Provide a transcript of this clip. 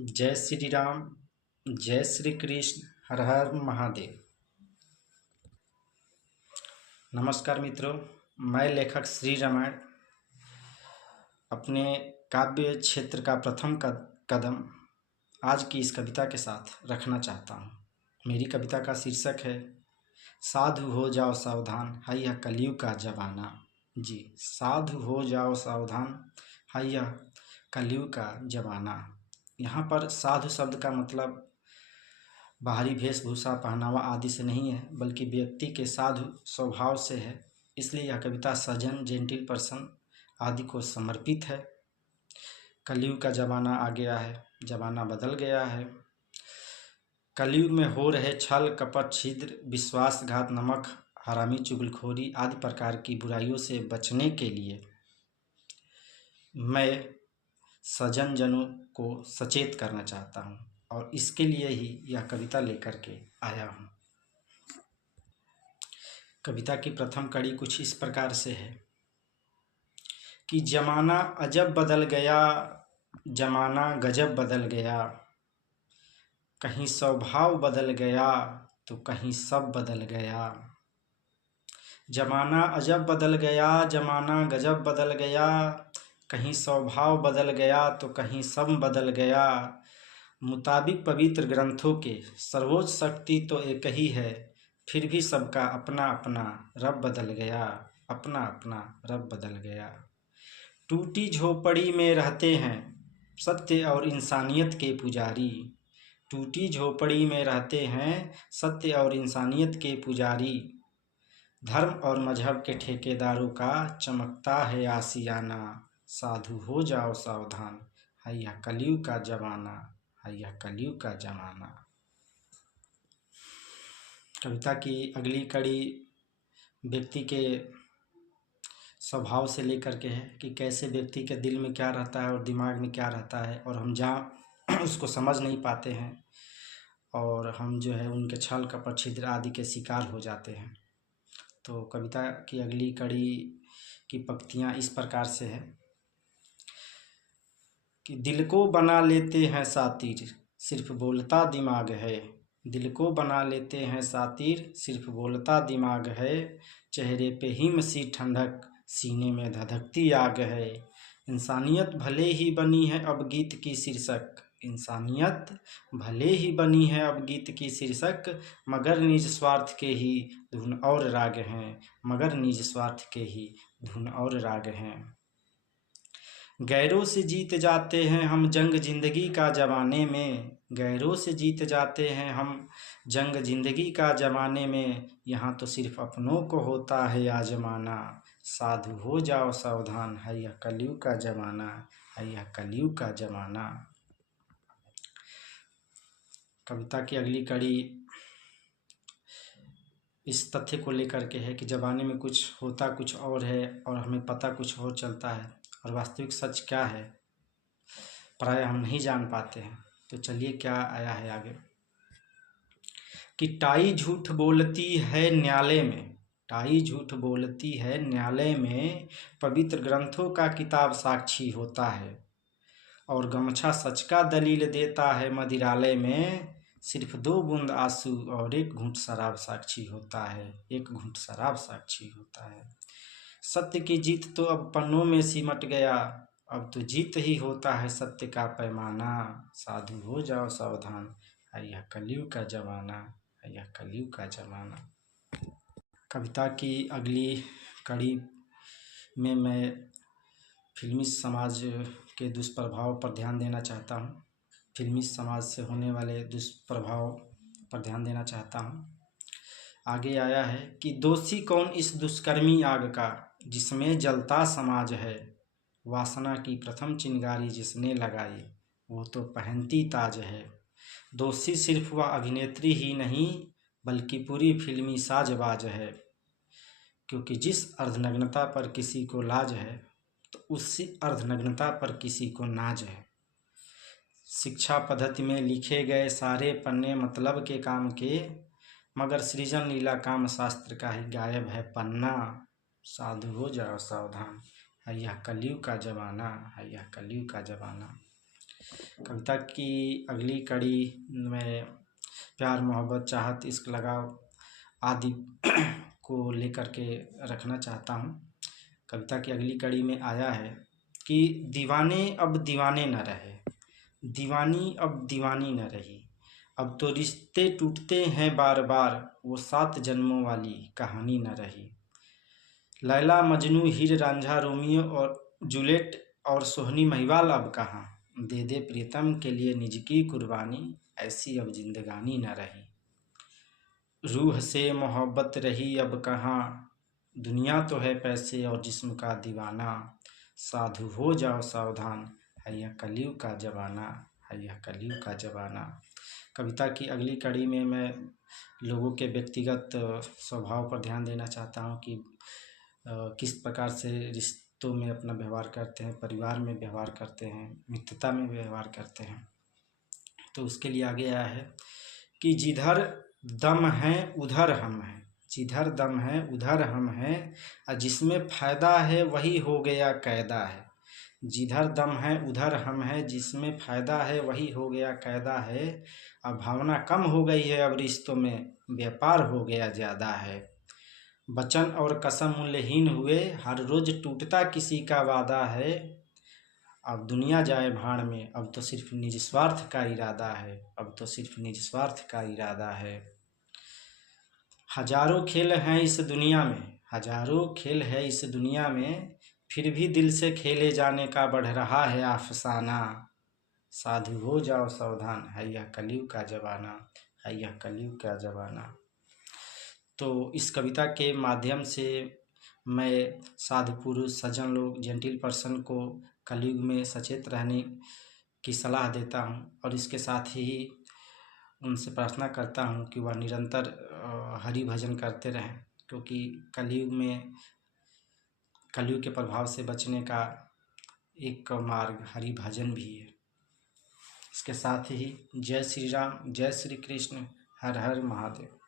जय श्री राम, जय श्री कृष्ण, हर हर महादेव। नमस्कार मित्रों, मैं लेखक श्री रामायण अपने काव्य क्षेत्र का प्रथम कदम आज की इस कविता के साथ रखना चाहता हूँ। मेरी कविता का शीर्षक है साधु हो जाओ सावधान, है यह कलयुग का जमाना। जी, साधु हो जाओ सावधान, है यह कलयुग का जमाना। यहाँ पर साधु शब्द का मतलब बाहरी वेशभूषा पहनावा आदि से नहीं है, बल्कि व्यक्ति के साधु स्वभाव से है। इसलिए यह कविता सज्जन, जेंटिल पर्सन आदि को समर्पित है। कलयुग का जमाना आ गया है, जमाना बदल गया है। कलयुग में हो रहे छल कपट, छिद्र, विश्वासघात, नमक हरामी, चुगलखोरी आदि प्रकार की बुराइयों से बचने के लिए मैं सज्जन जनों को सचेत करना चाहता हूँ और इसके लिए ही यह कविता लेकर के आया हूँ। कविता की प्रथम कड़ी कुछ इस प्रकार से है कि जमाना अजब बदल गया, जमाना गजब बदल गया, कहीं स्वभाव बदल गया तो कहीं सब बदल गया। जमाना अजब बदल गया, जमाना गजब बदल गया, कहीं स्वभाव बदल गया तो कहीं सब बदल गया। मुताबिक पवित्र ग्रंथों के सर्वोच्च शक्ति तो एक ही है, फिर भी सबका अपना अपना रब बदल गया, अपना अपना रब बदल गया। टूटी झोपड़ी में रहते हैं सत्य और इंसानियत के पुजारी, टूटी झोपड़ी में रहते हैं सत्य और इंसानियत के पुजारी। धर्म और मजहब के ठेकेदारों का चमकता है आशियाना, साधु हो जाओ सावधान, है यह कलयुग का जमाना, है यह कलयुग का जमाना। कविता की अगली कड़ी व्यक्ति के स्वभाव से लेकर के है कि कैसे व्यक्ति के दिल में क्या रहता है और दिमाग में क्या रहता है, और हम जहाँ उसको समझ नहीं पाते हैं और हम जो है उनके छल कपट, छिद्र आदि के शिकार हो जाते हैं। तो कविता की अगली कड़ी की पंक्तियाँ इस प्रकार से है कि दिल को बना लेते हैं सातिर, सिर्फ बोलता दिमाग है, दिल को बना लेते हैं सातिर, सिर्फ बोलता दिमाग है। चेहरे पे हिम सी ठंडक, सीने में धधकती आग है। इंसानियत भले ही बनी है अब गीत की शीर्षक, इंसानियत भले ही बनी है अब गीत की शीर्षक, मगर निज स्वार्थ के ही धुन और राग हैं, मगर निज स्वार्थ के ही धुन और राग हैं। गैरों से जीत जाते हैं हम जंग जिंदगी का जमाने में, गैरों से जीत जाते हैं हम जंग जिंदगी का जमाने में। यहाँ तो सिर्फ अपनों को होता है आजमाना, साधु हो जाओ सावधान, है यह कलयुग का जमाना, है यह कलयुग का जमाना। कविता की अगली कड़ी इस तथ्य को लेकर के है कि जमाने में कुछ होता कुछ और है और हमें पता कुछ और चलता है, और वास्तविक सच क्या है प्रायः हम नहीं जान पाते हैं। तो चलिए क्या आया है आगे कि टाई झूठ बोलती है न्यायालय में, टाई झूठ बोलती है न्यायालय में, पवित्र ग्रंथों का किताब साक्षी होता है, और गमछा सच का दलील देता है मदिरालय में, सिर्फ 2 बूंद आंसू और 1 घूंट शराब साक्षी होता है, 1 घूंट शराब साक्षी होता है। सत्य की जीत तो अब पन्नों में सिमट गया, अब तो जीत ही होता है सत्य का पैमाना, साधु हो जाओ सावधान, है यह कलयुग का जमाना, है यह कलयुग का जमाना। कविता की अगली कड़ी में मैं फिल्मी समाज के दुष्प्रभाव पर ध्यान देना चाहता हूँ, फिल्मी समाज से होने वाले दुष्प्रभाव पर ध्यान देना चाहता हूँ। आगे आया है कि दोषी कौन इस दुष्कर्मी आग का, जिसमें जलता समाज है, वासना की प्रथम चिंगारी जिसने लगाई, वो तो पहनती ताज है। दोषी सिर्फ वह अभिनेत्री ही नहीं, बल्कि पूरी फिल्मी साजबाज है, क्योंकि जिस अर्धनग्नता पर किसी को लाज है, तो उसी अर्धनग्नता पर किसी को नाज है। शिक्षा पद्धति में लिखे गए सारे पन्ने मतलब के काम के, मगर सृजन लीला काम शास्त्र का ही गायब है पन्ना, साधु हो जाओ सावधान, है यह कलयुग का जमाना, है यह कलयुग का जमाना। कविता की अगली कड़ी में प्यार, मोहब्बत, चाहत, इश्क, लगाव आदि को लेकर के रखना चाहता हूँ। कविता की अगली कड़ी में आया है कि दीवाने अब दीवाने न रहे, दीवानी अब दीवानी न रही, अब तो रिश्ते टूटते हैं बार बार, वो 7 जन्मों वाली कहानी न रही। लैला मजनू, हीर रांझा, रोमियो और जूलियट और सोहनी महिवाल अब कहाँ, दे दे प्रीतम के लिए निज की कुर्बानी, ऐसी अब जिंदगानी न रही। रूह से मोहब्बत रही अब कहाँ, दुनिया तो है पैसे और जिस्म का दीवाना, साधु हो जाओ सावधान, है यह कलयुग का ज़माना, है यह कलयुग का ज़माना। कविता की अगली कड़ी में मैं लोगों के व्यक्तिगत स्वभाव पर ध्यान देना चाहता हूँ कि किस प्रकार से रिश्तों में अपना व्यवहार करते हैं, परिवार में व्यवहार करते हैं, मित्रता में व्यवहार करते हैं। तो उसके लिए आगे आया है कि जिधर दम है उधर हम हैं, जिधर दम है उधर हम हैं, और जिसमें फ़ायदा है वही हो गया कायदा है। जिधर दम है उधर हम हैं, जिसमें फ़ायदा है वही हो गया कायदा है। अब भावना कम हो गई है, अब रिश्तों में व्यापार हो गया ज़्यादा है। वचन और कसम मूल्यहीन हुए, हर रोज़ टूटता किसी का वादा है। अब दुनिया जाए भाड़ में, अब तो सिर्फ निज स्वार्थ का इरादा है, अब तो सिर्फ निज स्वार्थ का इरादा है। हजारों खेल हैं इस दुनिया में, हजारों खेल है इस दुनिया में, फिर भी दिल से खेले जाने का बढ़ रहा है अफसाना। साधु हो जाओ सावधान, है यह कलयुग का ज़माना, है यह कलयुग का ज़माना। तो इस कविता के माध्यम से मैं साधु पुरुष, सज्जन लोग, जेंटिल पर्सन को कलयुग में सचेत रहने की सलाह देता हूँ, और इसके साथ ही उनसे प्रार्थना करता हूँ कि वह निरंतर हरि भजन करते रहें, क्योंकि कलयुग के प्रभाव से बचने का एक मार्ग हरि भजन भी है। इसके साथ ही जय श्री राम, जय श्री कृष्ण, हर हर महादेव।